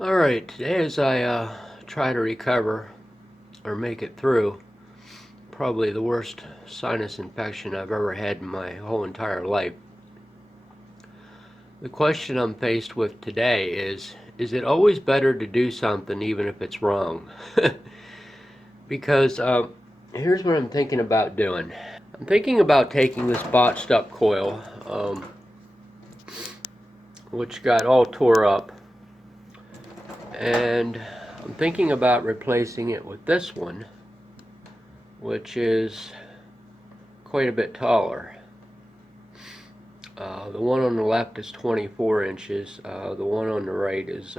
Alright, today as I try to recover or make it through probably the worst sinus infection I've ever had in my whole entire life. The question I'm faced with today is it always better to do something even if it's wrong? Because here's what I'm thinking about doing. I'm thinking about taking this botched up coil, which got all tore up, and I'm thinking about replacing it with this one, which is quite a bit taller. The one on the left is 24 inches. The one on the right is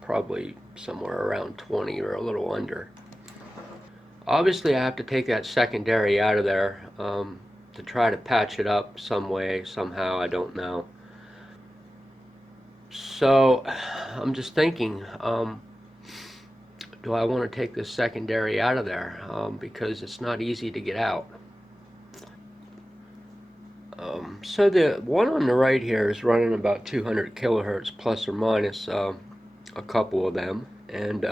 probably somewhere around 20 or a little under. Obviously I have to take that secondary out of there to try to patch it up some way, somehow, I don't know. So I'm just thinking, do I want to take this secondary out of there because it's not easy to get out. So the one on the right here is running about 200 kilohertz plus or minus a couple of them, and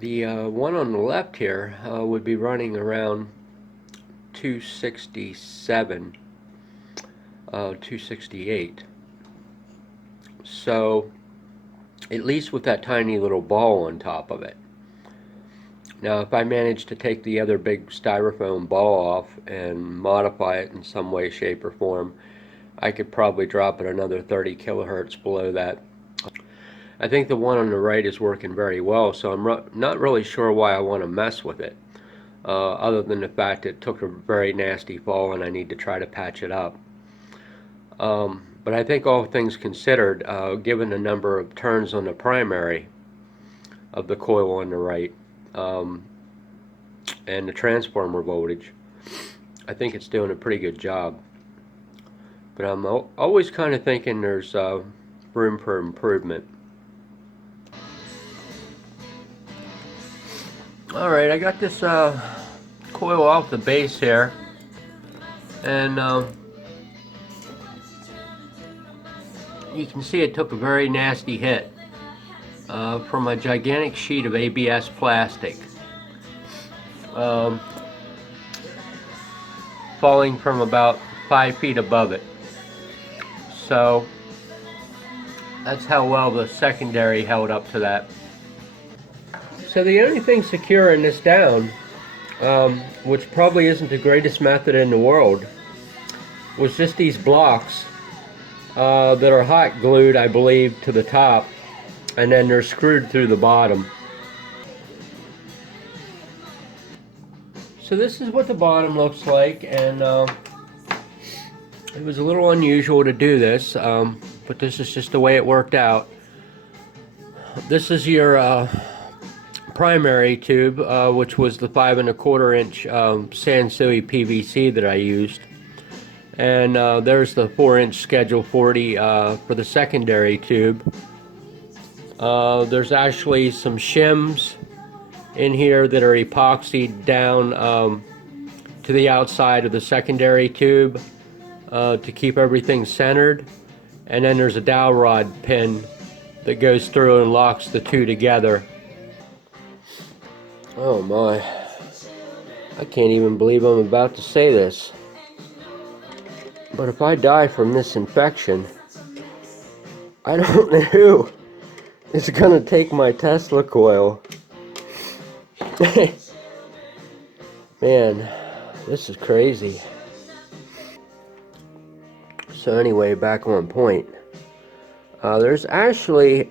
the one on the left here would be running around 267, 268. So at least with that tiny little ball on top of it. Now if I manage to take the other big styrofoam ball off and modify it in some way, shape, or form, I could probably drop it another 30 kilohertz below that. I think the one on the right is working very well, so I'm not really sure why I want to mess with it, other than the fact it took a very nasty fall and I need to try to patch it up. But I think all things considered, given the number of turns on the primary of the coil on the right, and the transformer voltage, I think it's doing a pretty good job. But I'm always kind of thinking there's room for improvement. Alright, I got this coil off the base here, and you can see it took a very nasty hit from a gigantic sheet of ABS plastic falling from about 5 feet above it. So that's how well the secondary held up to that. So the only thing securing this down, which probably isn't the greatest method in the world, was just these blocks that are hot glued, I believe, to the top, and then they're screwed through the bottom. So this is what the bottom looks like, and it was a little unusual to do this, but this is just the way it worked out. This is your primary tube, which was the 5 1/4 inch Sansui PVC that I used, and there's the 4-inch Schedule 40 for the secondary tube. There's actually some shims in here that are epoxied down to the outside of the secondary tube to keep everything centered, and then there's a dowel rod pin that goes through and locks the two together. Oh my, I can't even believe I'm about to say this, but if I die from this infection, I don't know who is gonna take my Tesla coil. Man, this is crazy. So anyway, back on point. There's actually,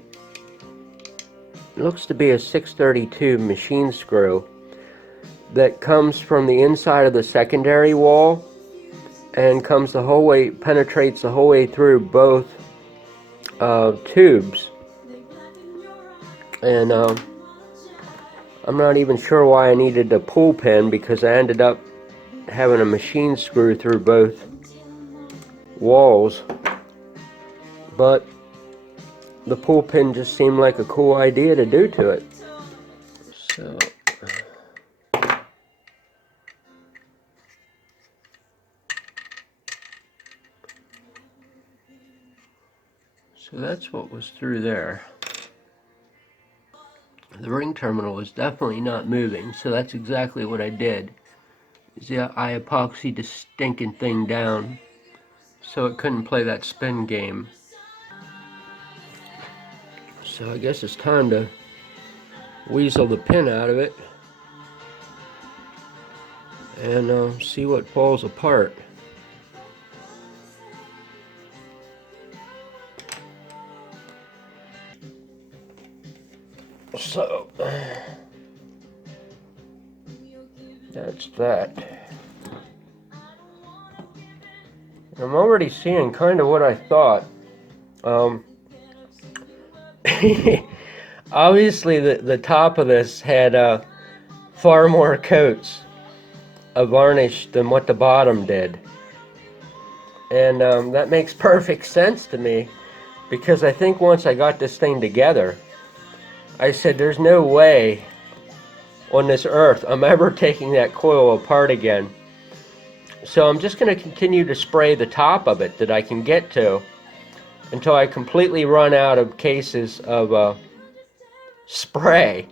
looks to be a 632 machine screw that comes from the inside of the secondary wall and comes the whole way, penetrates the whole way through both tubes. And I'm not even sure why I needed a pull pin, because I ended up having a machine screw through both walls, but the pull pin just seemed like a cool idea to do to it. So that's what was through there. the ring terminal is definitely not moving, so that's exactly what I did. I epoxied the stinking thing down so it couldn't play that spin game. So I guess it's time to weasel the pin out of it and see what falls apart. So that's that. I'm already seeing kind of what I thought. Obviously the top of this had far more coats of varnish than what the bottom did. And that makes perfect sense to me, because I think once I got this thing together, I said there's no way on this earth I'm ever taking that coil apart again. So I'm just going to continue to spray the top of it that I can get to until I completely run out of cases of spray.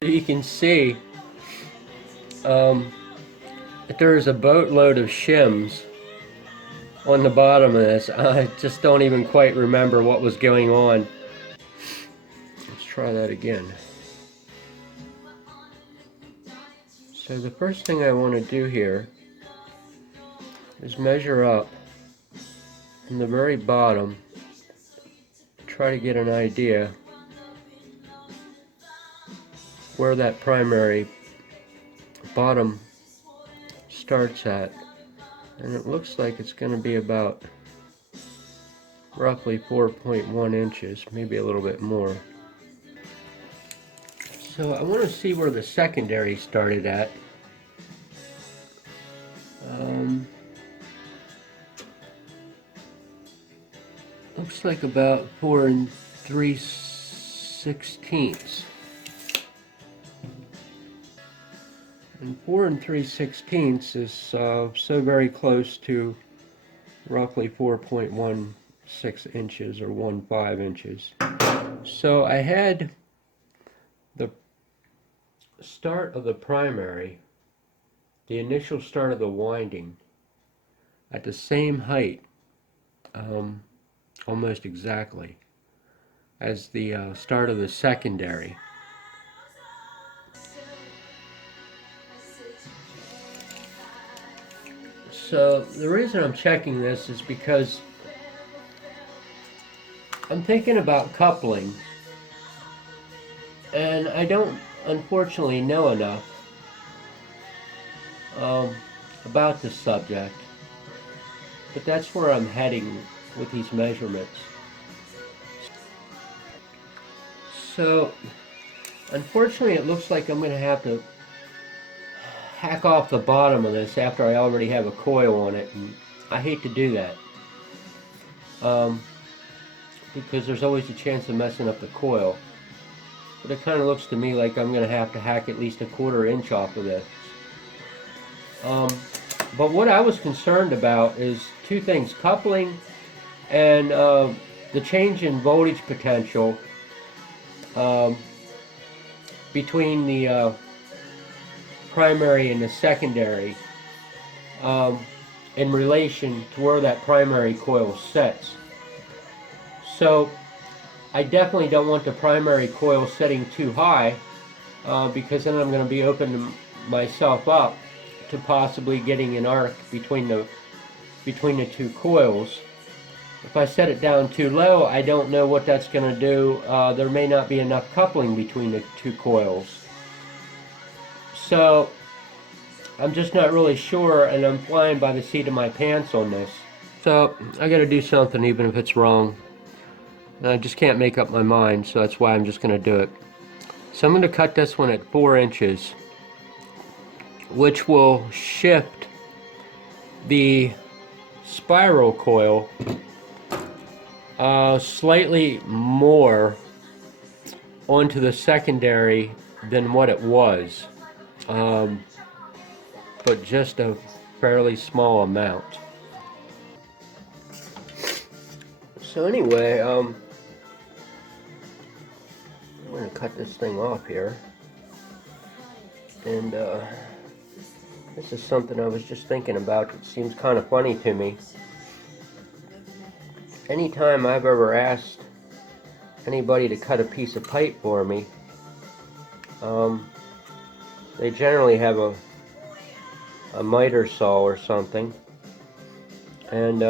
You can see that there is a boatload of shims on the bottom of this. I just don't even quite remember what was going on. Let's try that again. So the first thing I want to do here is measure up from the very bottom, try to get an idea where that primary bottom starts at. And it looks like it's going to be about roughly 4.1 inches, maybe a little bit more. So I want to see where the secondary started at. Looks like about 4 3/16. And 4 3/16 is so very close to roughly 4.16 inches or 1.5 inches. So I had the start of the primary, the initial start of the winding, at the same height, almost exactly, as the start of the secondary. So the reason I'm checking this is because I'm thinking about coupling, and I don't unfortunately know enough about this subject, but that's where I'm heading with these measurements. So unfortunately it looks like I'm going to have to hack off the bottom of this after I already have a coil on it, and I hate to do that because there's always a chance of messing up the coil. But it kind of looks to me like I'm going to have to hack at least a 1/4 inch off of this. But what I was concerned about is two things: coupling and the change in voltage potential between the primary and the secondary in relation to where that primary coil sets. So I definitely don't want the primary coil setting too high because then I'm going to be opening myself up to possibly getting an arc between the two coils. If I set it down too low, I don't know what that's going to do. There may not be enough coupling between the two coils. So I'm just not really sure, and I'm flying by the seat of my pants on this. So I got to do something even if it's wrong. And I just can't make up my mind, so that's why I'm just going to do it. So I'm going to cut this one at 4 inches, which will shift the spiral coil slightly more onto the secondary than what it was, but just a fairly small amount. So anyway, I'm going to to cut this thing off here. And this is something I was just thinking about. It seems kind of funny to me. Anytime I've ever asked anybody to cut a piece of pipe for me, they generally have a miter saw or something. And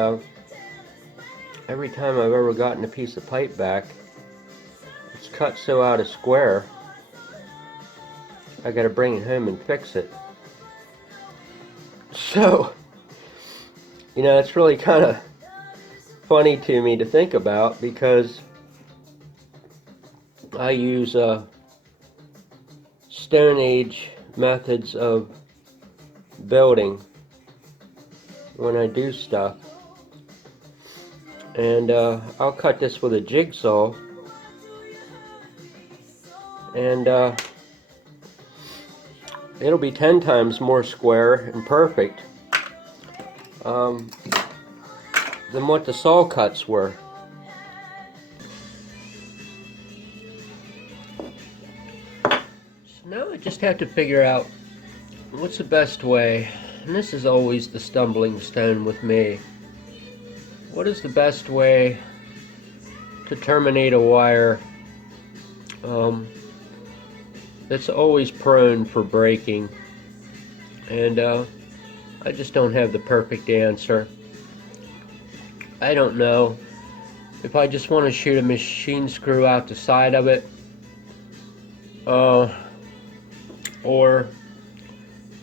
every time I've ever gotten a piece of pipe back, it's cut so out of square, I gotta bring it home and fix it. So, you know, it's really kind of funny to me to think about, because I use Stone Age methods of building when I do stuff. And I'll cut this with a jigsaw, and it'll be 10 times more square and perfect than what the saw cuts were. So now I just have to figure out what's the best way, and this is always the stumbling stone with me. What is the best way to terminate a wire that's always prone for breaking? And I just don't have the perfect answer. I don't know if I just want to shoot a machine screw out the side of it, or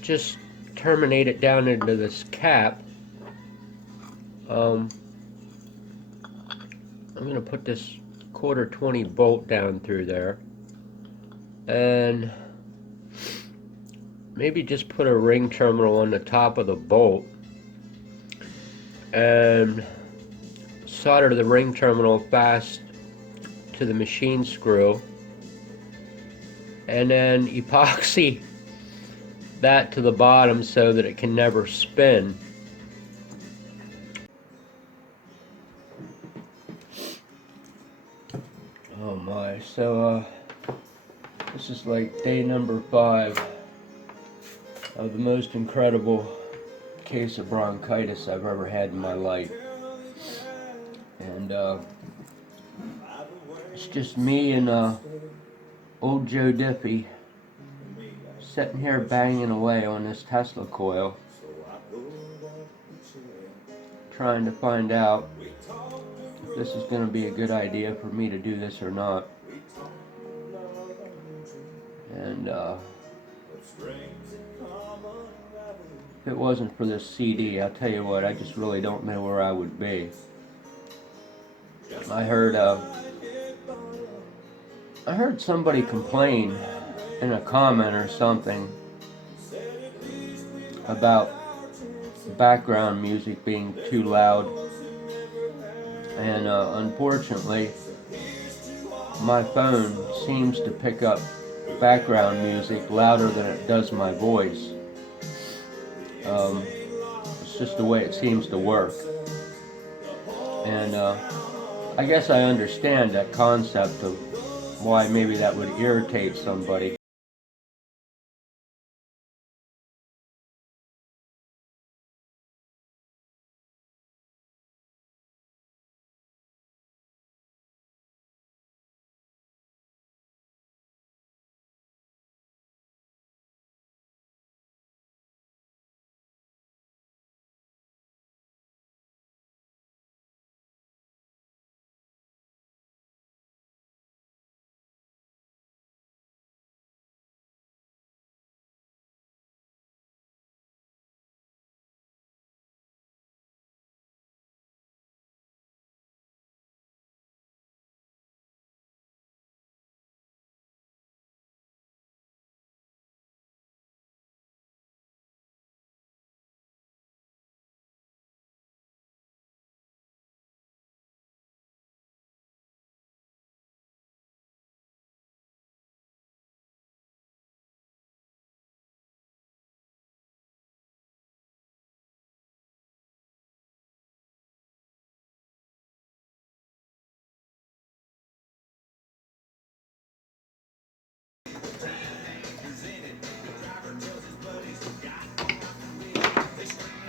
just terminate it down into this cap. I'm going to put this 1/4 bolt down through there, and maybe just put a ring terminal on the top of the bolt and solder the ring terminal fast to the machine screw, and then epoxy that to the bottom so that it can never spin. Oh my, so this is like day number 5 of the most incredible case of bronchitis I've ever had in my life. And it's just me and old Joe Diffie sitting here banging away on this Tesla coil, trying to find out if this is going to be a good idea for me to do this or not. And if it wasn't for this CD, I'll tell you what, I just really don't know where I would be. I heard somebody complain in a comment or something about background music being too loud, and unfortunately my phone seems to pick up background music louder than it does my voice. It's just the way it seems to work, and I guess I understand that concept of why maybe that would irritate somebody.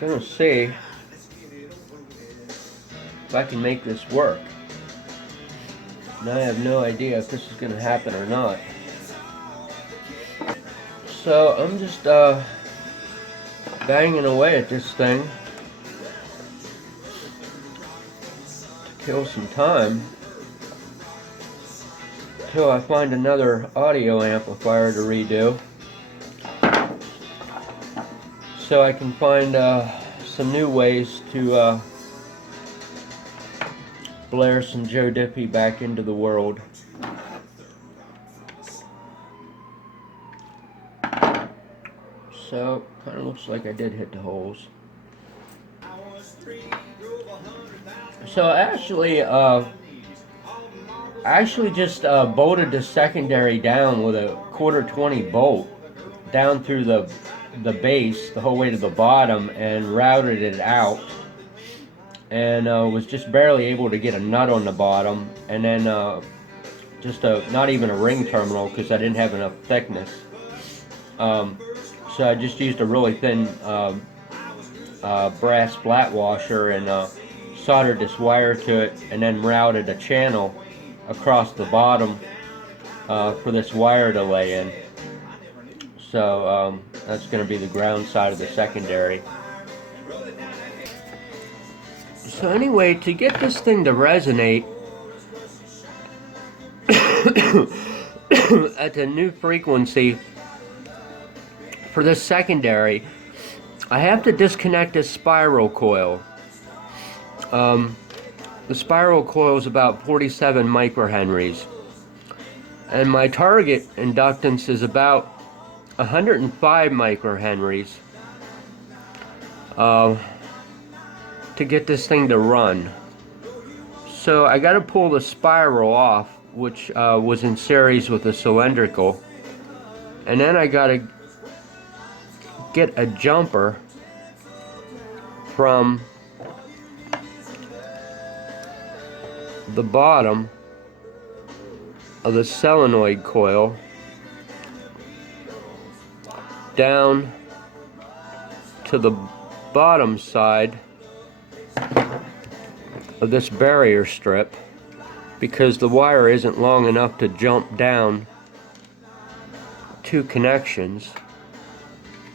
Gonna see if I can make this work. And I have no idea if this is gonna happen or not. So I'm just banging away at this thing to kill some time until I find another audio amplifier to redo, so I can find some new ways to blare some Joe Diffie back into the world. So, kind of looks like I did hit the holes. So I actually just bolted the secondary down with a 1/4 bolt down through the base the whole way to the bottom and routed it out, and was just barely able to get a nut on the bottom, and then just not even a ring terminal because I didn't have enough thickness. So I just used a really thin brass flat washer and soldered this wire to it, and then routed a channel across the bottom for this wire to lay in. So that's going to be the ground side of the secondary. So anyway, to get this thing to resonate at the new frequency for this secondary, I have to disconnect this spiral coil. The spiral coil is about 47 microhenries, and my target inductance is about 105 microhenries to get this thing to run. So I got to pull the spiral off, which was in series with the cylindrical, and then I got to get a jumper from the bottom of the solenoid coil down to the bottom side of this barrier strip, because the wire isn't long enough to jump down 2 connections.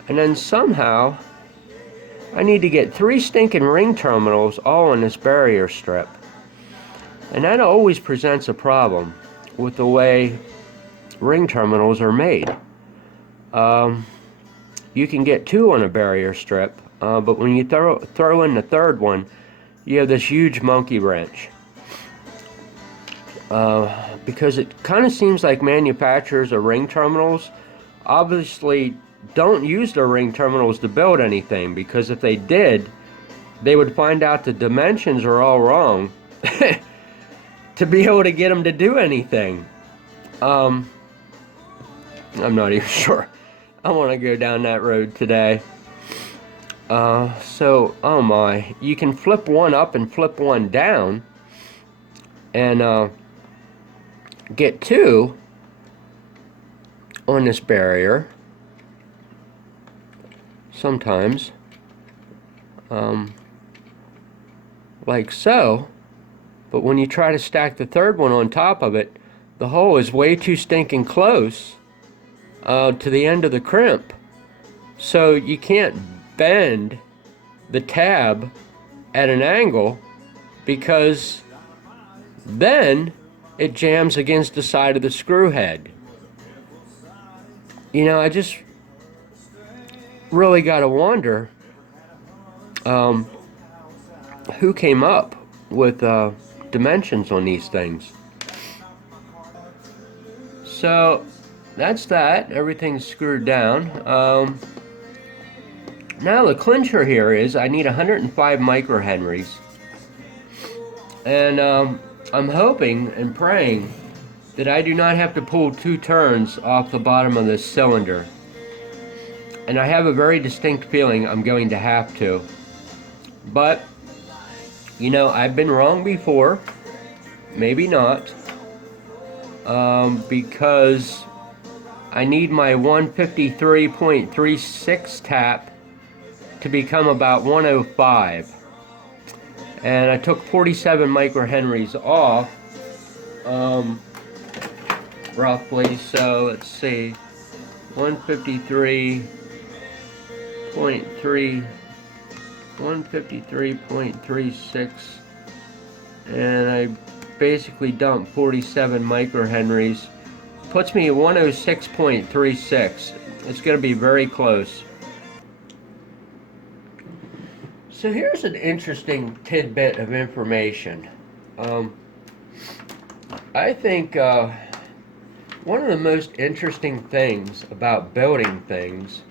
And then somehow I need to get 3 stinking ring terminals all on this barrier strip. And that always presents a problem with the way ring terminals are made. You can get 2 on a barrier strip, but when you throw in the third one, you have this huge monkey wrench. Because it kind of seems like manufacturers of ring terminals obviously don't use their ring terminals to build anything, because if they did, they would find out the dimensions are all wrong to be able to get them to do anything. I'm not even sure I want to go down that road today. So, oh my, you can flip one up and flip one down and get 2 on this barrier sometimes, like so. But when you try to stack the third one on top of it, the hole is way too stinking close to the end of the crimp, so you can't bend the tab at an angle, because then it jams against the side of the screw head. You know, I just really gotta wonder who came up with dimensions on these things. So that's that. Everything's screwed down. Now the clincher here is I need 105 microhenries, and I'm hoping and praying that I do not have to pull 2 turns off the bottom of this cylinder, and I have a very distinct feeling I'm going to have to. But you know, I've been wrong before, maybe not, because I need my 153.36 tap to become about 105. And I took 47 microhenries off, roughly. So let's see, 153.3, 153.36, and I basically dumped 47 microhenries. Puts me at 106.36. It's going to be very close. So here's an interesting tidbit of information. I think one of the most interesting things about building things,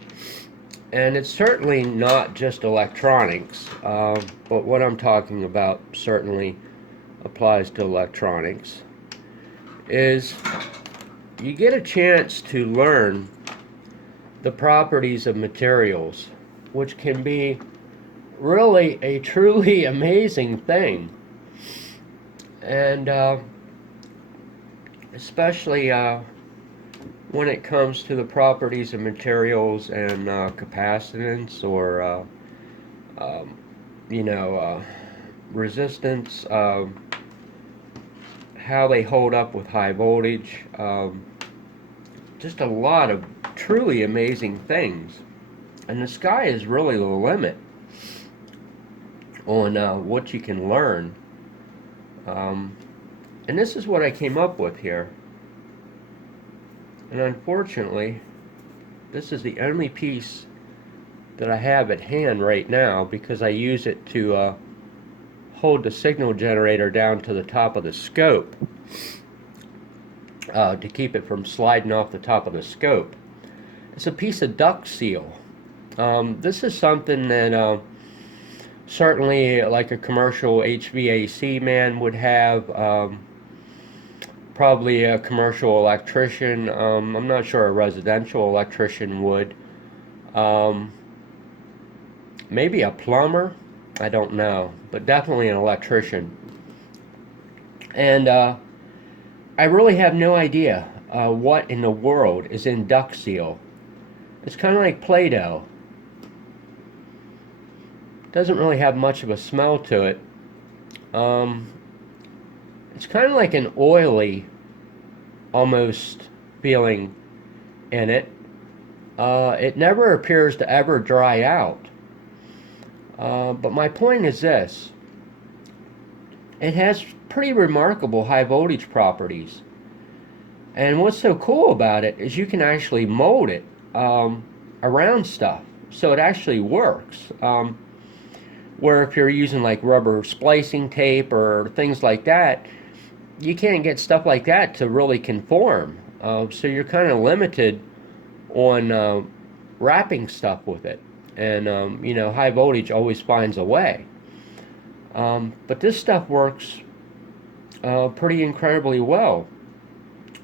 and it's certainly not just electronics, but what I'm talking about certainly applies to electronics, is you get a chance to learn the properties of materials, which can be really a truly amazing thing. And especially when it comes to the properties of materials and capacitance, or resistance, how they hold up with high voltage, just a lot of truly amazing things. And the sky is really the limit on what you can learn. And this is what I came up with here. And unfortunately, this is the only piece that I have at hand right now, because I use it to hold the signal generator down to the top of the scope, to keep it from sliding off the top of the scope. It's a piece of duct seal. This is something that certainly like a commercial HVAC man would have, probably a commercial electrician. I'm not sure a residential electrician would. Maybe a plumber, I don't know, but definitely an electrician. And I really have no idea what in the world is in duct seal. It's kind of like Play-Doh. Doesn't really have much of a smell to it. It's kind of like an oily almost feeling in it. It never appears to ever dry out. But my point is this: it has pretty remarkable high voltage properties. And what's so cool about it is you can actually mold it around stuff, so it actually works. Where if you're using like rubber splicing tape or things like that, you can't get stuff like that to really conform. So you're kind of limited on wrapping stuff with it. And high voltage always finds a way. But this stuff works pretty incredibly well.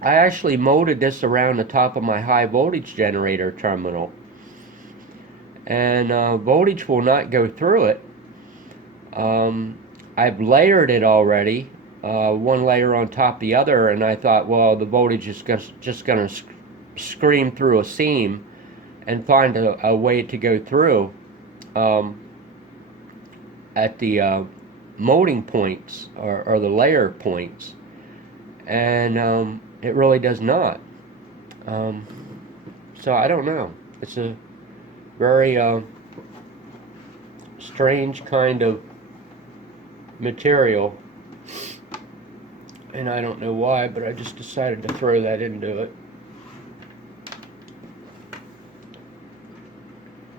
I actually molded this around the top of my high voltage generator terminal, and voltage will not go through it. I've layered it already, one layer on top of the other, and I thought, well, the voltage is just going to scream through a seam and find a way to go through at the molding points, or the layer points, and it really does not. So I don't know. It's a very strange kind of material, and I don't know why, but I just decided to throw that into it.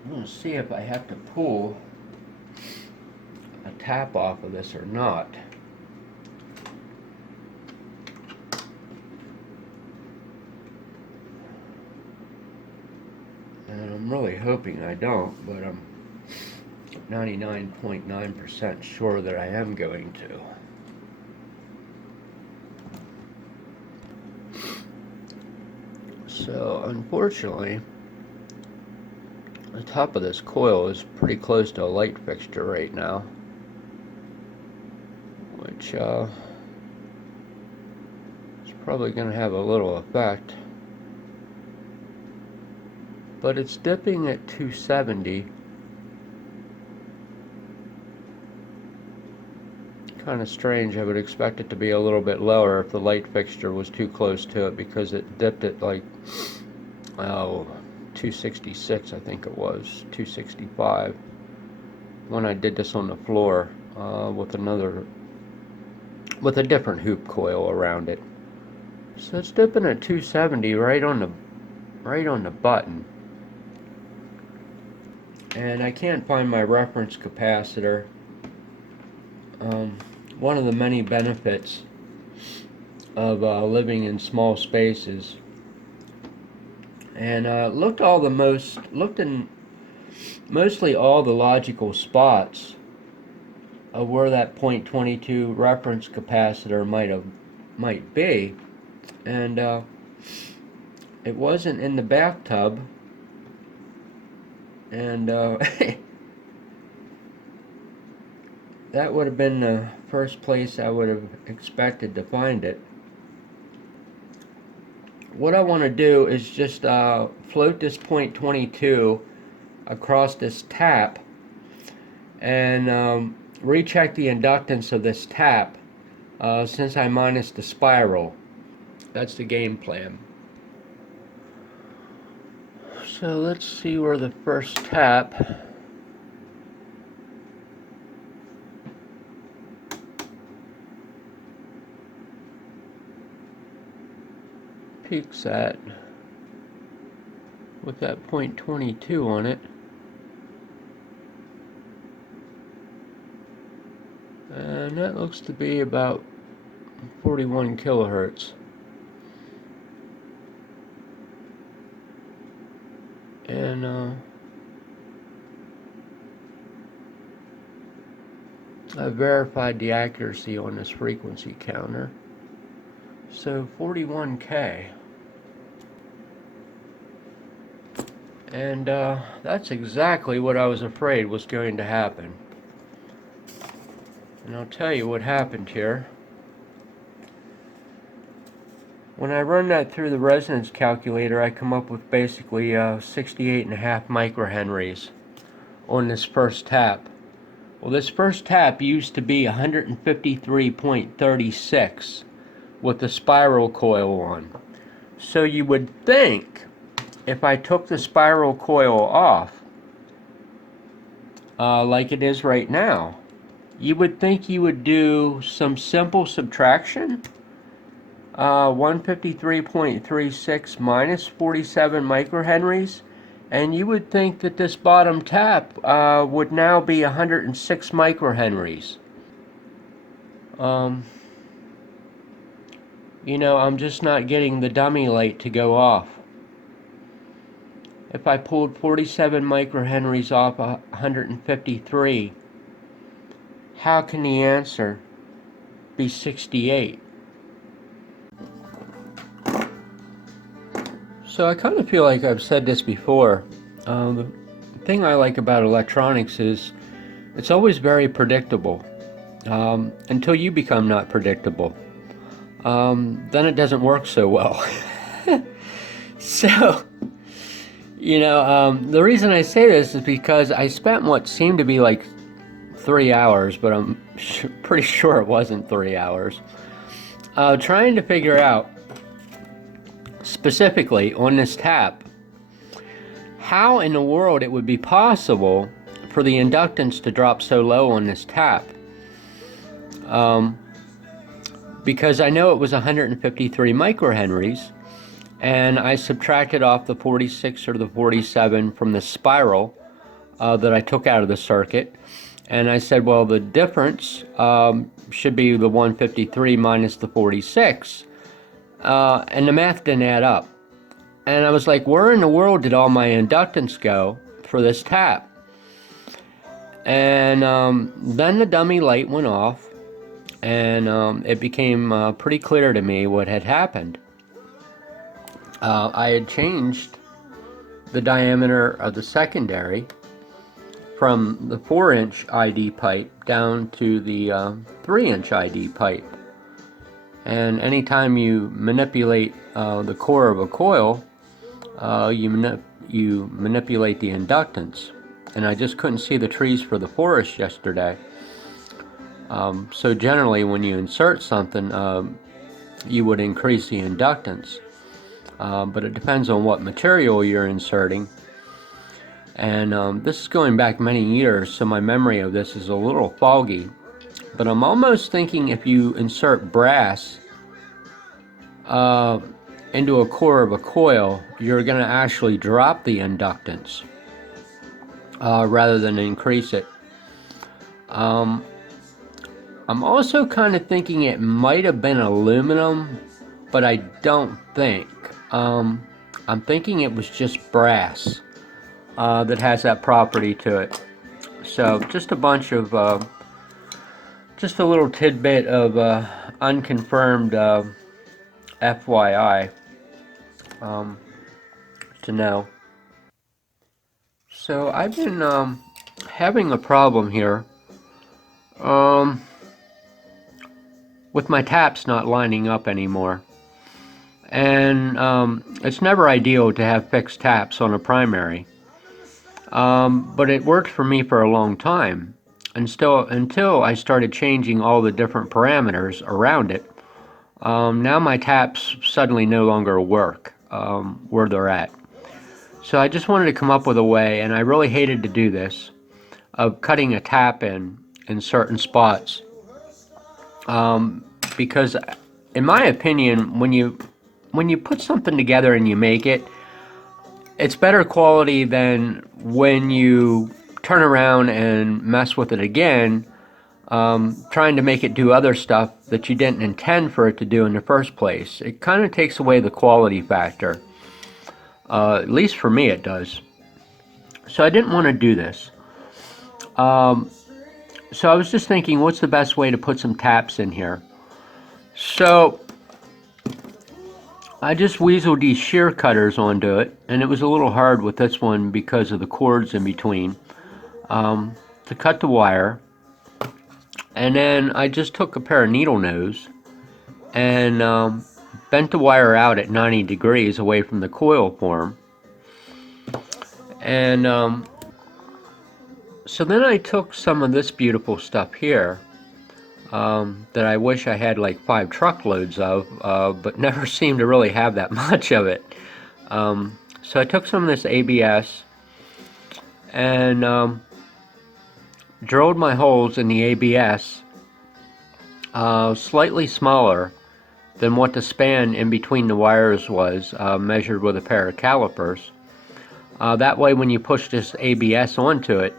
I'm going to see if I have to pull a tap off of this or not. And I'm really hoping I don't, but I'm 99.9% sure that I am going to. So unfortunately, the top of this coil is pretty close to a light fixture right now, which is probably going to have a little effect. But it's dipping at 270, kind of strange. I would expect it to be a little bit lower if the light fixture was too close to it, because it dipped at like, oh, 266, I think it was, 265, when I did this on the floor with a different hoop coil around it. So it's dipping at 270 right on the button. And I can't find my reference capacitor. One of the many benefits of living in small spaces, and looked in mostly all the logical spots of where that .22 reference capacitor might be, and it wasn't in the bathtub, and that would have been the first place I would have expected to find it. What I want to do is just float this .22 across this tap and recheck the inductance of this tap since I minus the spiral. That's the game plan. So let's see where the first tap peaks at with that .22 on it. And that looks to be about 41 kilohertz. And I verified the accuracy on this frequency counter. So 41K. And that's exactly what I was afraid was going to happen. And I'll tell you what happened here. When I run that through the resonance calculator, I come up with basically 68.5 microhenries on this first tap. Well, this first tap used to be 153.36 with the spiral coil on. So you would think if I took the spiral coil off, like it is right now, you would think you would do some simple subtraction. 153.36 minus 47 microhenries, and you would think that this bottom tap would now be 106 microhenries. You know, I'm just not getting the dummy light to go off. If I pulled 47 microhenries off 153, how can the answer be 68? So I kind of feel like I've said this before. The thing I like about electronics is it's always very predictable until you become not predictable. Then it doesn't work so well. So, you know, the reason I say this is because I spent what seemed to be like 3 hours, but I'm pretty sure it wasn't 3 hours, trying to figure out specifically on this tap how in the world it would be possible for the inductance to drop so low on this tap. Because I know it was 153 microhenries, and I subtracted off the 46 or the 47 from the spiral that I took out of the circuit, and I said, well, the difference should be the 153 minus the 46, and the math didn't add up. And I was like, where in the world did all my inductance go for this tap? And then the dummy light went off, and it became pretty clear to me what had happened. I had changed the diameter of the secondary from the 4-inch ID pipe down to the 3-inch ID pipe. And anytime you manipulate the core of a coil, you manipulate the inductance. And I just couldn't see the trees for the forest yesterday. So generally when you insert something, you would increase the inductance. But it depends on what material you're inserting. And this is going back many years, so my memory of this is a little foggy. But I'm almost thinking if you insert brass into a core of a coil, you're going to actually drop the inductance rather than increase it. I'm also kind of thinking it might have been aluminum, but I don't think. I'm thinking it was just brass that has that property to it. So just a bunch of, just a little tidbit of unconfirmed FYI to know. So I've been having a problem here with my taps not lining up anymore. And it's never ideal to have fixed taps on a primary. But it worked for me for a long time. And still, until I started changing all the different parameters around it, now my taps suddenly no longer work where they're at. So I just wanted to come up with a way, and I really hated to do this, of cutting a tap in certain spots. Because in my opinion, when you put something together and you make it, it's better quality than when you turn around and mess with it again, trying to make it do other stuff that you didn't intend for it to do in the first place. It kind of takes away the quality factor. At least for me it does. So I didn't want to do this. So I was just thinking, what's the best way to put some taps in here? So I just weaseled these shear cutters onto it, and it was a little hard with this one because of the cords in between, to cut the wire. And then I just took a pair of needle nose and bent the wire out at 90 degrees away from the coil form. And so then I took some of this beautiful stuff here that I wish I had like 5 truckloads of, but never seemed to really have that much of it. So I took some of this ABS and drilled my holes in the ABS slightly smaller than what the span in between the wires was, measured with a pair of calipers. That way when you push this ABS onto it,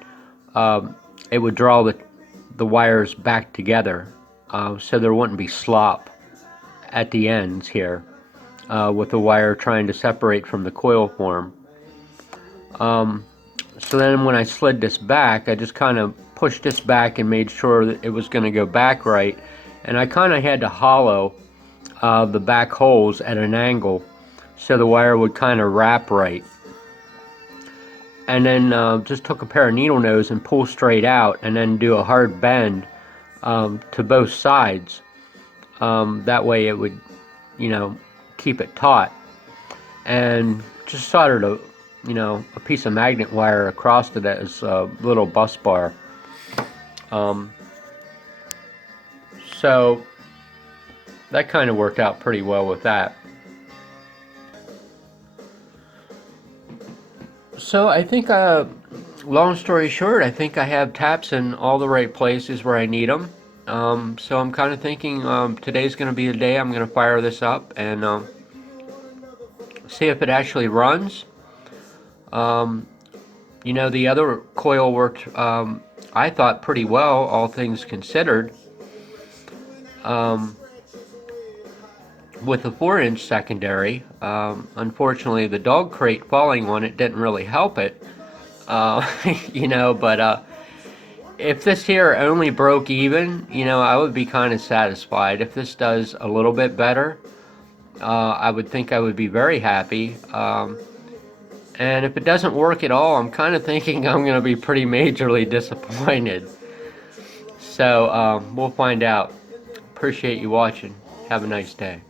it would draw the wires back together, so there wouldn't be slop at the ends here with the wire trying to separate from the coil form. So then when I slid this back, I just kind of pushed this back and made sure that it was going to go back right, and I kind of had to hollow the back holes at an angle so the wire would kind of wrap right. And then just took a pair of needle nose and pull straight out, and then do a hard bend to both sides. That way it would, keep it taut. And just soldered a piece of magnet wire across it as a little bus bar. So that kind of worked out pretty well with that. So I think, long story short, I think I have taps in all the right places where I need them. So I'm kind of thinking today's going to be the day I'm going to fire this up and see if it actually runs. The other coil worked, I thought, pretty well, all things considered. With a 4-inch secondary, unfortunately the dog crate falling on it didn't really help it, but if this here only broke even, I would be kind of satisfied. If this does a little bit better, I would think I would be very happy. And if it doesn't work at all, I'm kind of thinking I'm going to be pretty majorly disappointed. So we'll find out. Appreciate you watching. Have a nice day.